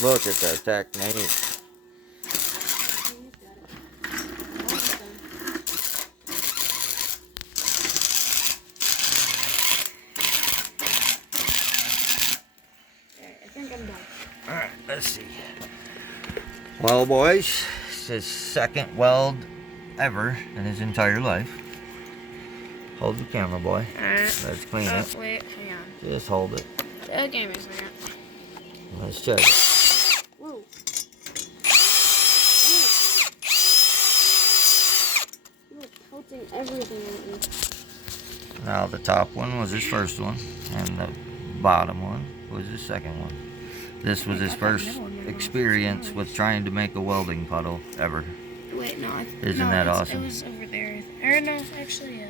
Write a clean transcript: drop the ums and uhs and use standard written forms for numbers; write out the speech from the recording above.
Look at the technique. I think I'm done. Alright, let's see. Well, boys, it's his second weld ever in his entire life. Hold the camera, boy. Let's clean it. Wait, hang on. Just hold it. Okay, give me a second. Let's check it. Whoa. You're coating everything on me. Now, the top one was his first one, and the bottom one was his second one. This was his first experience with trying to make a welding puddle ever. Wait, no. Isn't that awesome? It was over there. Or no, actually,